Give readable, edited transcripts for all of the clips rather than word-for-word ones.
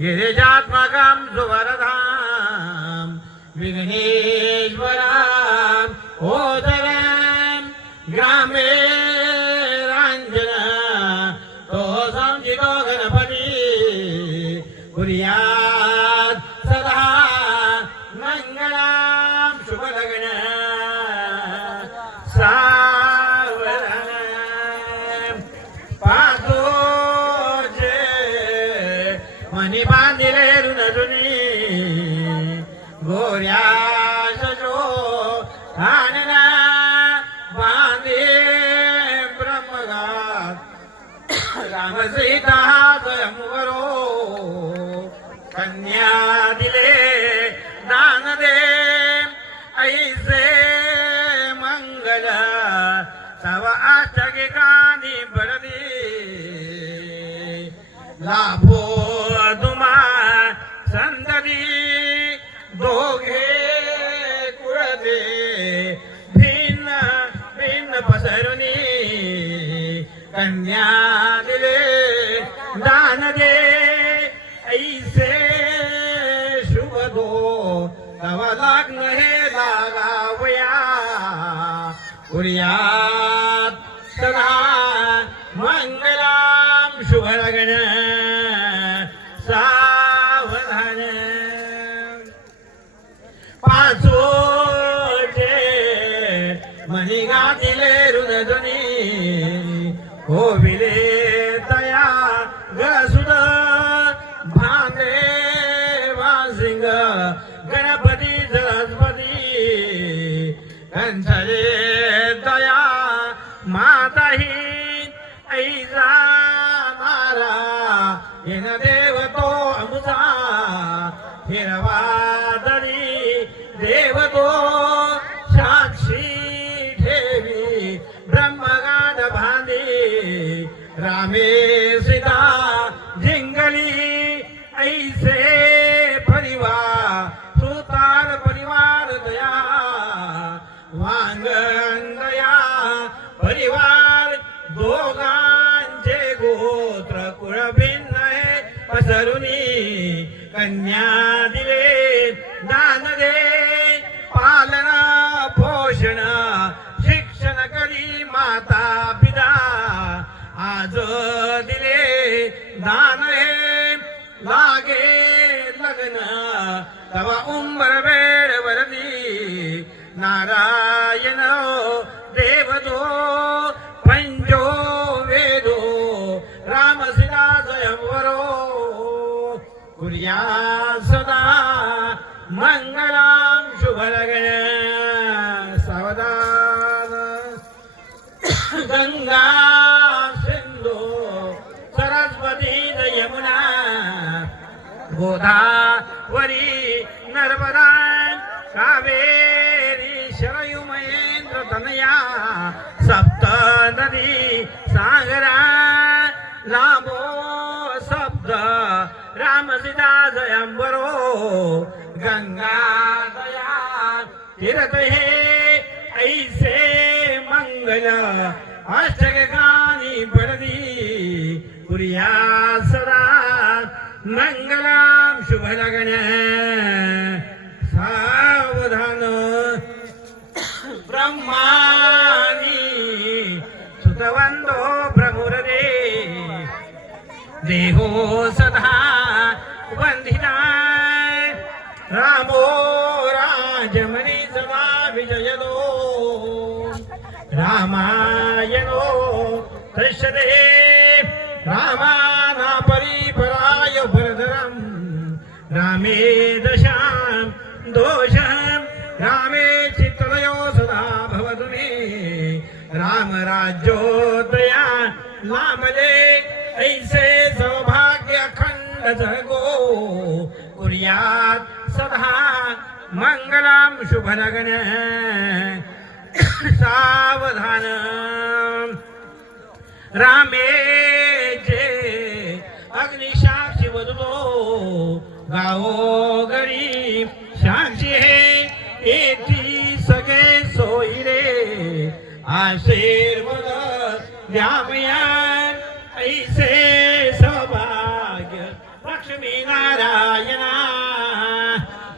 गिरिजात्मकं सुवरधाम विघ्नेश्वराम ओदरं ग्रामे रंजना तो संजितो गणपति कुर्यात् सदा मंगलम शुभलग्न मनी बांधिले रुनजुनी गोऱ्या सजो आनना बांधे ब्रह्मगात राम सीता स्वयंवरो कन्या दिले दान दे ऐसे मंगल तव अष्टगिकानी बरदी लाभो संदरी दोघे कुळदे भिन्न भिन्न पसरुनी कन्या दिले दान दे ऐसे शुभ दो तव लग्न हे लागावया कुर्यात् सदा मंगलम शुभ लग्न मनी गातिले रुनधुनी होविले तया गसुद भांगे वासिंग गणपती सरस्वती कंचले तया माताही ऐसा मारा इन देव तो अमुसा हिरवा दरी देव तो साक्षी ब्रह्मगान भांदी रामे सीता जिंगली ऐसे परिवार सुतार परिवार दया वांगण दया परिवार दोघांचे गोत्र कुळ भिन्न आहे पसरुनी कन्या दिले दान दे पालन पोषण करी माता पिता आज दिले दान हे लागे लग्न तव उंबर वेळ वरदी नारायण देव दो पंचो वेदो राम सीता स्वयंवरो कुर्या सदा मंगलम शुभ लग्न सावधान गंगा सिंधु सरस्वती यमुना गोदावरी नर्मदा कावेरी शरयू महेंद्र तनया सप्त नदी सागरा लाभो शब्द राम सीता स्वयंवरो गंगा दया तीर्थ हे ऐसे मंगल अष्टगानी बरदी कुर्या सदा मंगलम शुभ लग्न सावधान ब्रह्मानी सुतवंदो प्रमुरदे देहो सदा वंदिता रामो राजमणि सदा विजयदो रामायणो दृश्यते रामाना परिपराय भरधरं रामे दशां दोषं रामे चित्तलयो सदा भवतु मे राम राज्योदया लामले ऐसे सौभाग्य खंड जगो कुर्यात् सदा मंगलम शुभ लग्न सावधान रामे जे अग्निसाक्षी वदतो गावो गरीब साक्षी हे एती सगळे सोयरे आशीर्वाद द्यामया नारायणा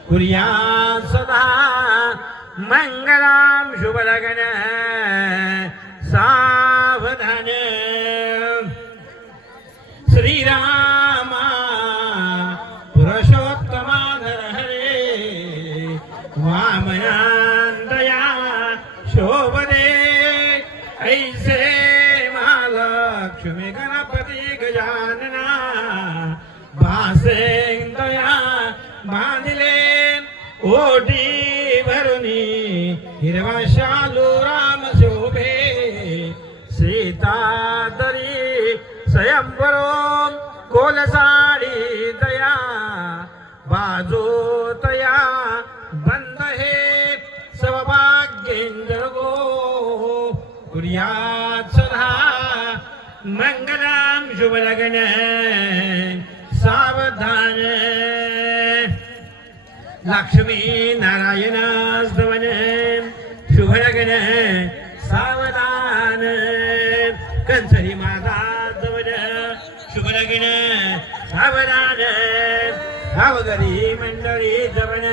कुर्या सदा मंगलाम शुभलग्न सावधान श्रीरामा पुरुषोत्तमा हरे वामनांतया शोभदे ऐसे महालक्ष्मी गणपती गजानना भासेंदया बांधिले ओटी भरुनी हिरवा शालू राम शोभे सीता दरी स्वयंवरो कोलसाडी दया बाजो तया बंद हे सौभाग्येंद्र गो कुर्यात सदा मंगलाम शुभलग्न सावधान लक्ष्मी नारायण स्तवन शुभलग्न सावधान कंसरी माता स्तवन शुभलग्न सावधान सावगरी मंडळी स्तवन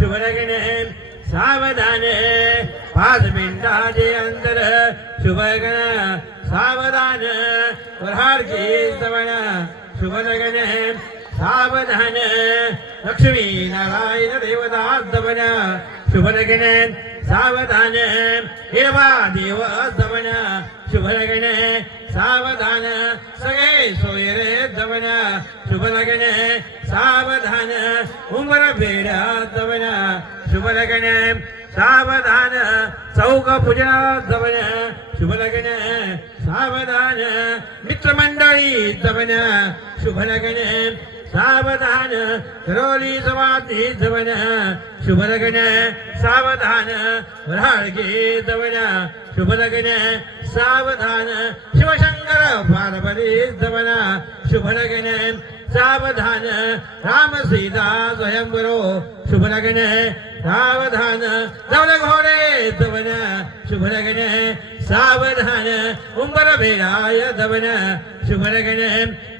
शुभलग्न सावधान 5 मिनिटाचे अंतर शुभलग्न सावधान प्रहार की स्तवन शुभलग्न सावधान लक्ष्मी नारायण देवता स्तवन शुभलग्न सावधान हिरवा देव स्तवन शुभलग्न सावधान सगळे सोयरे स्तवन शुभलग्न सावधान उमर भेड स्तवन शुभलग्न सावधान चौक पूजन स्तवन शुभलग्न सावधान मित्रमंडळी स्तवन शुभलग्न सावधान करोली समाधी स्तवन शुभलग्न सावधान वराळगे स्तवन शुभलग्न सावधान शिवशंकर पार्वती स्तवन शुभलग्न सावधान राम सीता स्वयंवरो शुभलग्न सावधान जवळ घोडे स्तवन शुभलग्न सावधान उंबर भेडाय स्तवन शुभलग्न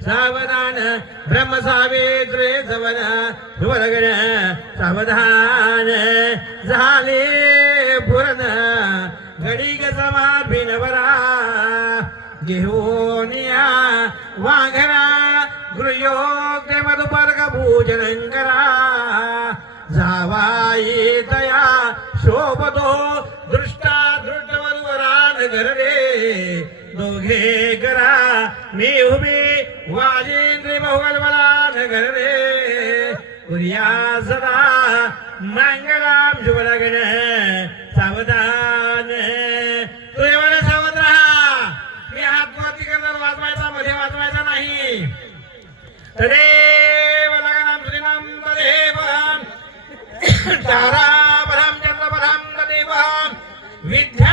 सावधान ब्रह्म सावित्री स्तवन शुभलग्न सावधान झाले पूर्ण घडीक समाभिनवरा घेऊन या वाघरा गृहयोग्य मधुपर्ग पूजन करा जावाई दया शोभतो दृष्टा दृष्टवरान घररे दोघे करा मी उभी वाजेंद्री बहुगल बलान घररे कुर्या सदा मंगलाम शुभलग्न सावधान तुझे मला सावध राहा मी हातवरती करणार वाजवायचा मध्ये वाजवायचा नाही तदेव लग्नम श्रीनाम तदेव ताराबलम चंद्रबलम तदेव विद्या